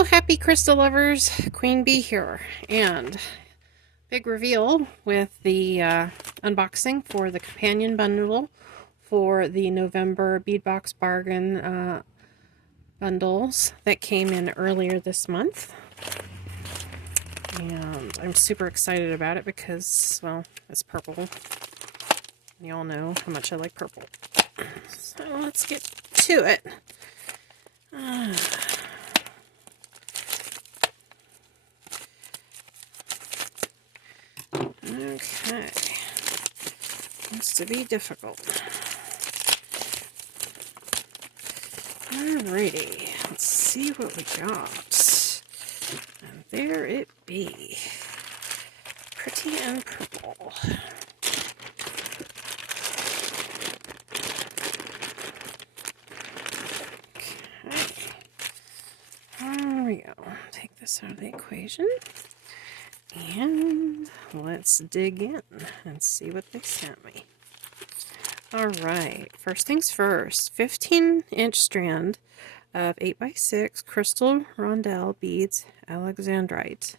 Hello, happy crystal lovers. Queen Bee here, and big reveal with the unboxing for the companion bundle for the November Bead Box Bargain bundles that came in earlier this month. And I'm super excited about it because, well, it's purple. You all know how much I like purple. So let's get to it. Okay, seems to be difficult. Alrighty, let's see what we got. And there it be. Pretty and purple. Okay, there we go. Take this out of the equation. And let's dig in and see what they sent me. Alright, first things first, 15-inch strand of 8x6 crystal rondelle beads, alexandrite.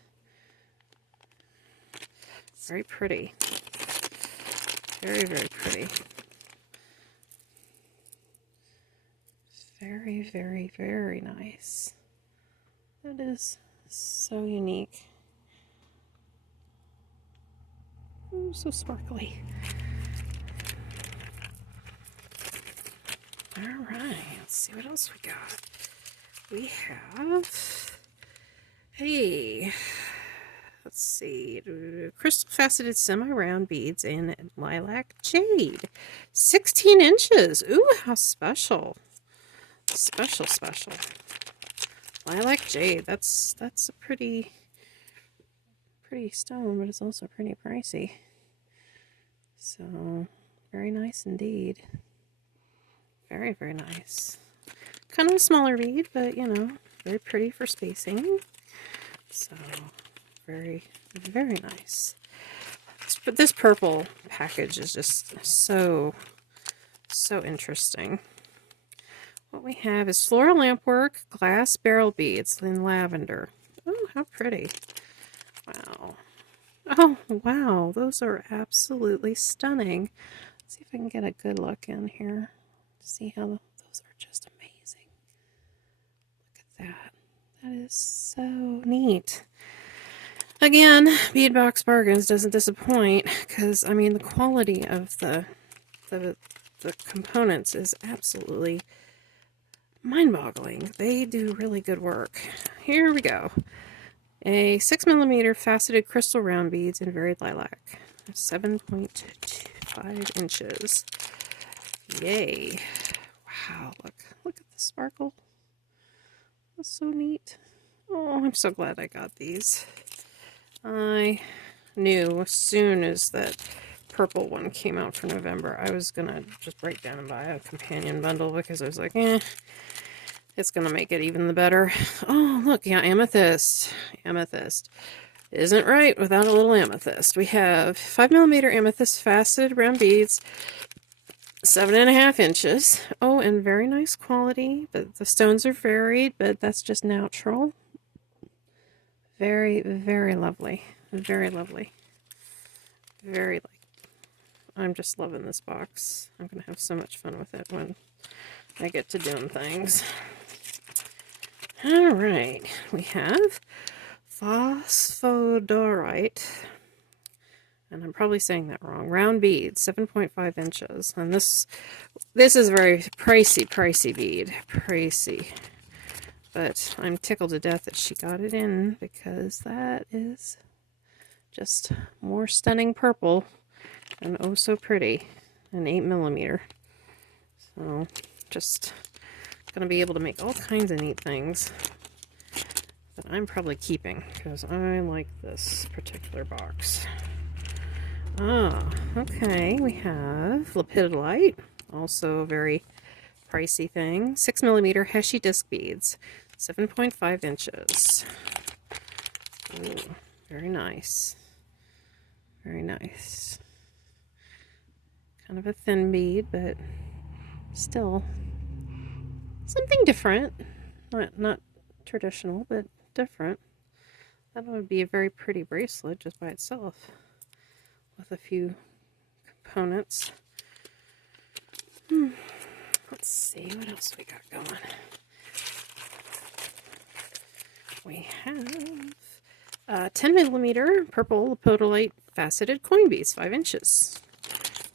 Very pretty. Very, very pretty. Very, very, very nice. That is so unique. Oh, so sparkly. Alright, let's see what else we got. We have, hey, let's see, crystal faceted semi-round beads in lilac jade. 16 inches. Ooh, how special. Special, special. Lilac jade, that's a pretty stone, but it's also pretty pricey. So, very nice indeed. Very, very nice. Kind of a smaller bead, but you know, very pretty for spacing. So, very, very nice. But this purple package is just so interesting. What we have is floral lampwork, glass barrel beads in lavender. Oh, how pretty. Wow. Oh, wow. Those are absolutely stunning. Let's see if I can get a good look in here. See how those are just amazing. Look at that. That is so neat. Again, Bead Box Bargains doesn't disappoint because, I mean, the quality of the components is absolutely mind-boggling. They do really good work. Here we go. A 6mm faceted crystal round beads in varied lilac. 7.25 inches. Yay. Wow, look at the sparkle. That's so neat. Oh, I'm so glad I got these. I knew as soon as that purple one came out for November, I was gonna just break down and buy a companion bundle because I was like, it's gonna make it even the better. Oh, look, yeah, amethyst. Amethyst. Isn't right without a little amethyst. We have 5mm amethyst faceted round beads, 7.5 inches. Oh, and very nice quality. The stones are varied, but that's just natural. Very, very lovely. Very lovely. Very, I'm just loving this box. I'm gonna have so much fun with it when I get to doing things. Alright, we have phosphorite, and I'm probably saying that wrong, round beads, 7.5 inches, and this is a very pricey bead, pricey, but I'm tickled to death that she got it in because that is just more stunning purple and oh so pretty, an 8mm, so just gonna be able to make all kinds of neat things that I'm probably keeping because I like this particular box. Ah, okay, we have lepidolite, also a very pricey thing. 6mm Heshy disc beads, 7.5 inches. Ooh, very nice. Very nice. Kind of a thin bead, but still something different. Not traditional, but different. That would be a very pretty bracelet just by itself with a few components. Let's see what else we got going. We have 10 millimeter purple lepidolite faceted coin beads, 5 inches.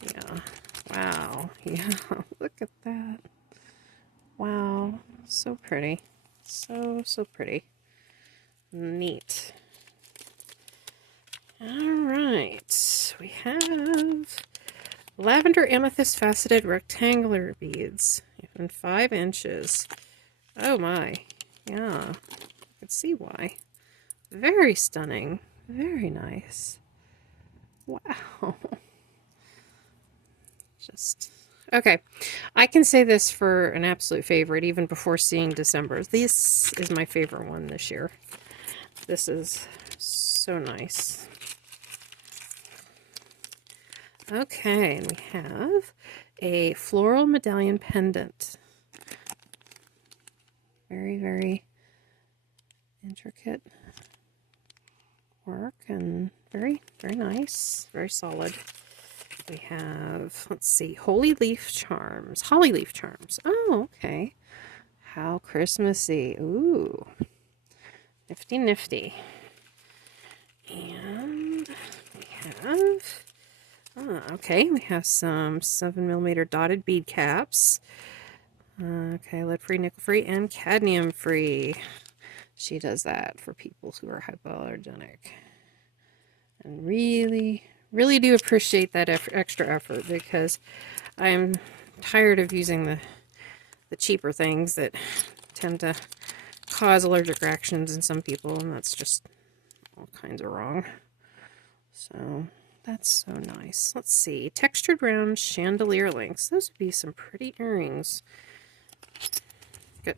Yeah, wow, yeah, look at that. Wow, so pretty. So pretty. Neat. Alright, we have lavender amethyst faceted rectangular beads in 5 inches. Oh my, yeah, I can see why. Very stunning. Very nice. Wow. Just okay. I can say this for an absolute favorite even before seeing December. This is my favorite one this year. This is so nice. Okay, and we have a floral medallion pendant. Very intricate work and very nice, very solid. We have, let's see, holly leaf charms. Oh, okay. How Christmassy. Ooh. Nifty. And we have, okay, we have some 7 millimeter dotted bead caps. Okay, lead-free, nickel-free, and cadmium-free. She does that for people who are hypoallergenic. And really do appreciate that extra effort, because I'm tired of using the cheaper things that tend to cause allergic reactions in some people, and that's just all kinds of wrong. So that's so nice. Let's see, textured round chandelier links. Those would be some pretty earrings. Got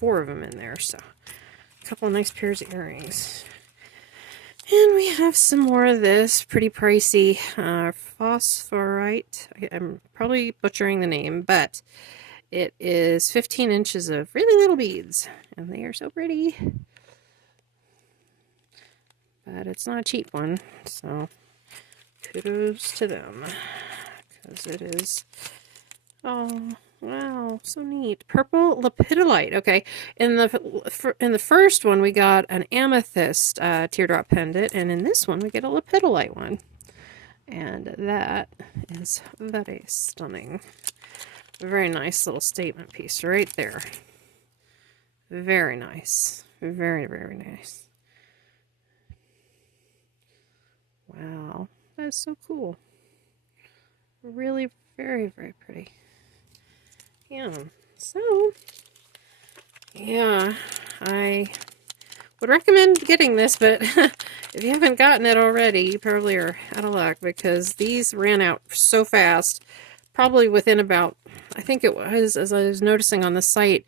4 of them in there, so a couple of nice pairs of earrings. And we have some more of this pretty pricey phosphorite. I'm probably butchering the name, but it is 15 inches of really little beads, and they are so pretty. But it's not a cheap one, so kudos to them, because it is, oh wow, so neat. Purple lepidolite. Okay, in the first one we got an amethyst teardrop pendant, and in this one we get a lepidolite one, and that is very stunning. Very nice little statement piece right there. Very nice. Very nice. Wow, that is so cool. Really very pretty. Yeah, so yeah, I would recommend getting this, but if you haven't gotten it already, you probably are out of luck, because these ran out so fast. Probably within about, I think it was, as I was noticing on the site,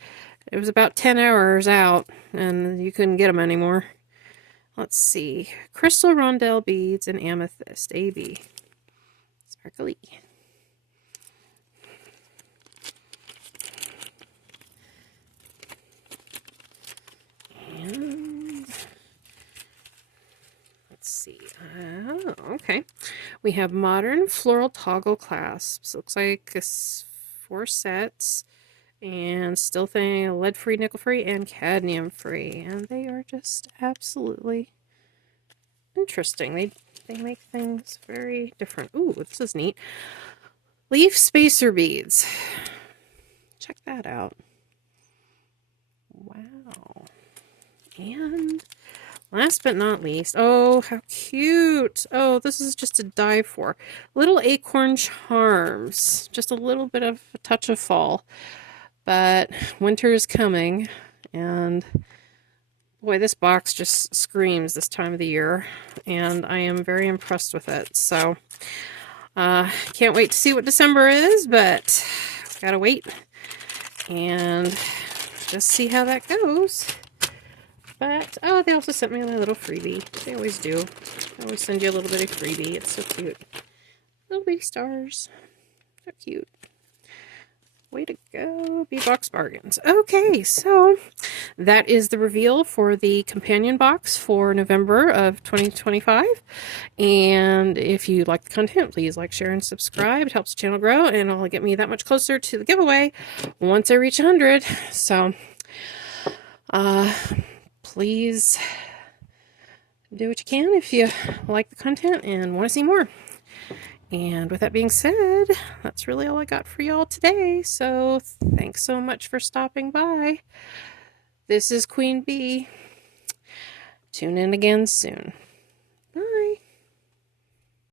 it was about 10 hours out, and you couldn't get them anymore. Let's see. Crystal rondelle beads and amethyst. AB. Sparkly. And let's see. Oh, okay. We have modern floral toggle clasps. Looks like 4 sets. And still thing, lead-free, nickel-free, and cadmium-free. And they are just absolutely interesting. They make things very different. Ooh, this is neat. Leaf spacer beads. Check that out. Wow. And last but not least, oh, how cute. Oh, this is just to die for. Little acorn charms. Just a little bit of a touch of fall. But winter is coming, and boy, this box just screams this time of the year, and I am very impressed with it. So, can't wait to see what December is, but gotta wait and just see how that goes. But, oh, they also sent me a little freebie. They always do. They always send you a little bit of freebie. It's so cute. Little baby stars. So cute. Way to go, Bead Box Bargains. Okay, so that is the reveal for the companion box for November of 2025. And if you like the content, please like, share, and subscribe. It helps the channel grow, and it'll get me that much closer to the giveaway once I reach 100. So, please do what you can if you like the content and want to see more. And with that being said, that's really all I got for y'all today. So thanks so much for stopping by. This is Queen Bee. Tune in again soon.